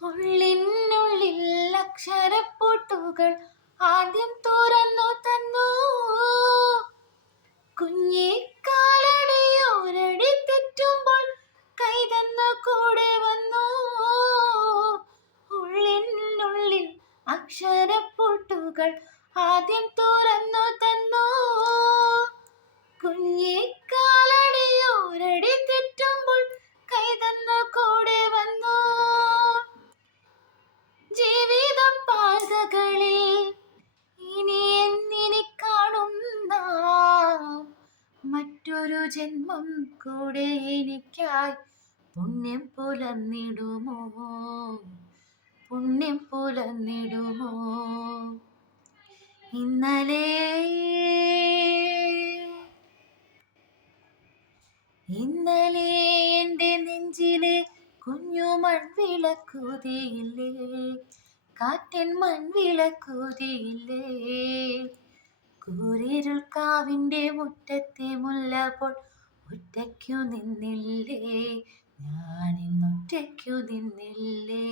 ഉള്ളിനുള്ളിൽ അക്ഷരപ്പൂട്ടുകൾ ആദ്യം തുറന്നു തന്നു. കുഞ്ഞിക്കാലടിയോരടി തെറ്റുമ്പോൾ കൈതന്നു കൂടെ വന്നു. ഉള്ളിനുള്ളിൽ അക്ഷരപ്പൂട്ടുകൾ ആദ്യം തുറന്നു തന്നു. കുഞ്ഞിക്കാലടിയോരടി തെറ്റുമ്പോൾ കൈതന്നു കൂടെ വന്നു. ജീവിത പാതകളിൽ ഇനി എന്നിനി കാണുന്ന മറ്റൊരു ജന്മം കൂടെ എനിക്കായി പുണ്യം പുലർന്നിടുമോ, പുണ്യം പുലർന്നിടുമോ. ഇന്നലെ എൻ്റെ നെഞ്ചിലെ കുഞ്ഞു മൺവിളക്കുതിയില്ലേ, കാറ്റൻ മൺവിളക്കുതിയില്ലേ. കൂരിരുൾ കാവിൻ്റെ മുറ്റത്തെ മുല്ലപ്പോൾ ഒറ്റയ്ക്കു നിന്നില്ലേ, ഞാനിന്നൊറ്റയ്ക്കു നിന്നില്ലേ.